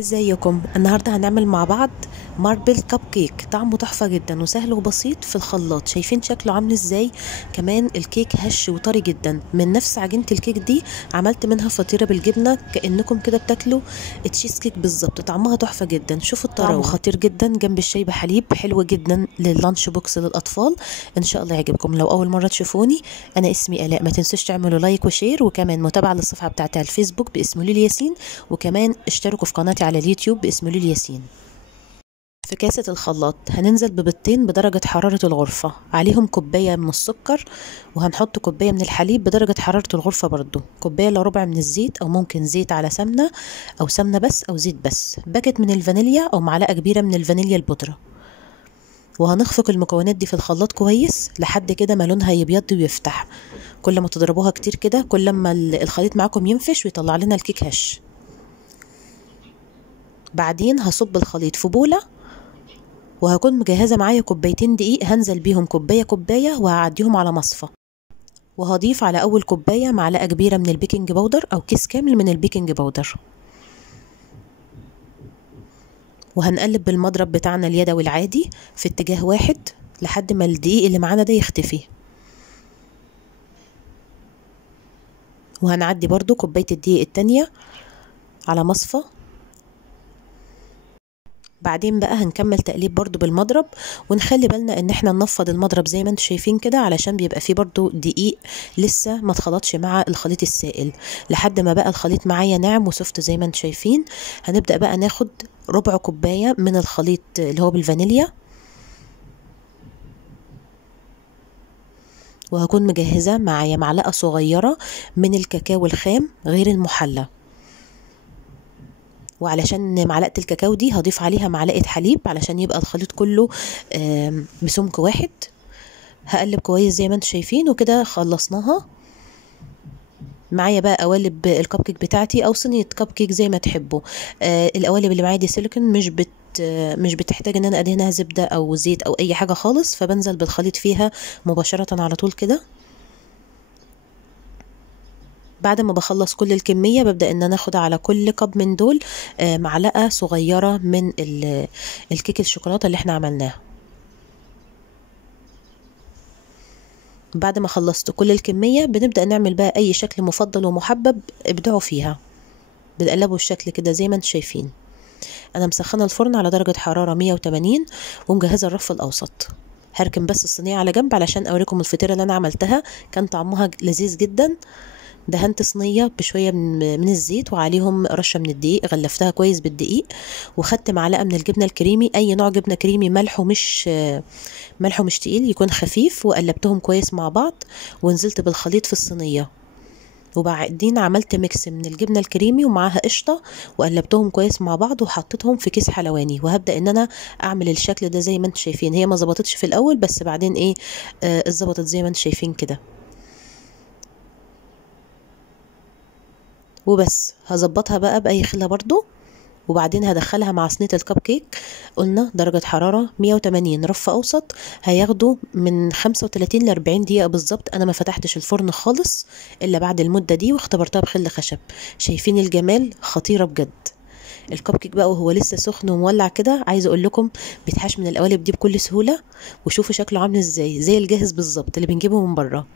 ازيكم؟ النهارده هنعمل مع بعض ماربل كب كيك. طعمه تحفه جدا وسهل وبسيط في الخلاط. شايفين شكله عامل ازاي؟ كمان الكيك هش وطري جدا. من نفس عجينه الكيك دي عملت منها فطيره بالجبنه، كانكم كده بتاكلوا تشيز كيك بالظبط. طعمها تحفه جدا. شوفوا الطراوه، طعمه خطير جدا جنب الشاي بحليب. حلو جدا لللانش بوكس للاطفال. ان شاء الله يعجبكم. لو اول مره تشوفوني، انا اسمي الاء. ما تنسوش تعملوا لايك وشير، وكمان متابعه للصفحه بتاعتي على الفيسبوك باسم لولي ياسين، وكمان اشتركوا في قناتي على اليوتيوب باسم لولي ياسين. في كاسة الخلاط هننزل ببيضتين بدرجة حرارة الغرفة، عليهم كوباية من السكر، وهنحط كوباية من الحليب بدرجة حرارة الغرفة برضو، كوباية الا ربع من الزيت، او ممكن زيت على سمنة، او سمنة بس، او زيت بس، باكت من الفانيليا او معلقة كبيرة من الفانيليا البودرة. وهنخفق المكونات دي في الخلاط كويس لحد كده ما لونها يبيض ويفتح. كل ما تضربوها كتير كده كل ما الخليط معاكم ينفش ويطلع لنا الكيك هش. بعدين هصب الخليط في بولة، وهكون مجهزة معايا كوبايتين دقيق، هنزل بيهم كوباية كوباية وهعديهم على مصفى. وهضيف على أول كوباية معلقة كبيرة من البيكنج باودر أو كيس كامل من البيكنج باودر. وهنقلب بالمضرب بتاعنا اليدوي العادي في اتجاه واحد لحد ما الدقيق اللي معانا ده يختفي. وهنعدي برضو كوباية الدقيق التانية على مصفى. بعدين بقى هنكمل تقليب برضو بالمضرب، ونخلي بالنا ان احنا ننفض المضرب زي ما انتم شايفين كده، علشان بيبقى فيه برضو دقيق لسه ما اتخلطش مع الخليط السائل. لحد ما بقى الخليط معايا ناعم وسفت زي ما انتم شايفين، هنبدأ بقى ناخد ربع كوباية من الخليط اللي هو بالفانيليا. وهكون مجهزة معايا معلقة صغيرة من الكاكاو الخام غير المحلى. وعلشان معلقة الكاكاو دي هضيف عليها معلقة حليب علشان يبقى الخليط كله بسمك واحد. هقلب كويس زي ما انتم شايفين، وكده خلصناها. معايا بقى قوالب الكب كيك بتاعتي او صينية كب كيك زي ما تحبوا. القوالب اللي معايا دي سيليكون، مش بتحتاج ان انا ادهنها زبدة او زيت او اي حاجة خالص، فبنزل بالخليط فيها مباشرة على طول كده. بعد ما بخلص كل الكمية ببدأ ان انا اخد على كل كب من دول معلقة صغيرة من الكيك الشوكولاتة اللي احنا عملناه. بعد ما خلصت كل الكمية بنبدأ نعمل بقى اي شكل مفضل ومحبب ابدعوا فيها. بنقلبه الشكل كده زي ما انتم شايفين. انا مسخنة الفرن على درجة حرارة 180 ومجهزة الرف الاوسط. هركن بس الصينية على جنب علشان اوريكم الفطيرة اللي انا عملتها، كان طعمها لذيذ جدا. دهنت صينية بشوية من الزيت وعليهم رشة من الدقيق، غلفتها كويس بالدقيق، وخدت معلقة من الجبنة الكريمي، أي نوع جبنة كريمي، ملحه مش تقيل، يكون خفيف، وقلبتهم كويس مع بعض ونزلت بالخليط في الصينية. وبعدين عملت ميكس من الجبنة الكريمي ومعاها قشطة، وقلبتهم كويس مع بعض وحطيتهم في كيس حلواني. وهبدأ ان انا اعمل الشكل ده زي ما انتم شايفين. هي ما ظبطتش في الاول، بس بعدين ايه اتظبطت زي ما انتم شايفين كده. وبس هظبطها بقى بأي خلة برضو. وبعدين هدخلها مع صينية الكب كيك. قلنا درجة حرارة 180 رف أوسط، هياخدوا من 35 ل 40 دقيقة بالظبط. أنا ما فتحتش الفرن خالص إلا بعد المدة دي، واختبرتها بخل خشب. شايفين الجمال؟ خطيرة بجد. الكب كيك بقى وهو لسه سخن ومولع كده، عايزه اقول لكم بيتحاش من القوالب دي بكل سهوله. وشوفوا شكله عامل ازاي، زي الجاهز بالظبط اللي بنجيبه من بره.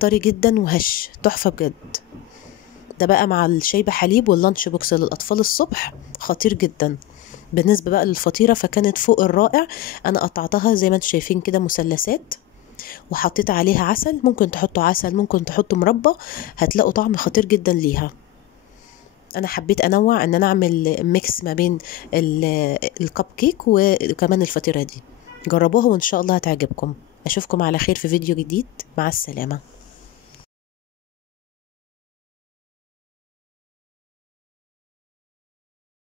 طري جدا وهش، تحفه بجد. ده بقى مع الشاي بحليب واللانش بوكس للأطفال الصبح، خطير جدا. بالنسبة بقى للفطيرة فكانت فوق الرائع. أنا قطعتها زي ما انتم شايفين كده مثلثات، وحطيت عليها عسل. ممكن تحطوا عسل، ممكن تحطوا مربى، هتلاقوا طعم خطير جدا ليها. أنا حبيت أنوع إن أنا أعمل ميكس ما بين الكب كيك وكمان الفطيرة دي. جربوها وإن شاء الله هتعجبكم. أشوفكم على خير في فيديو جديد. مع السلامة.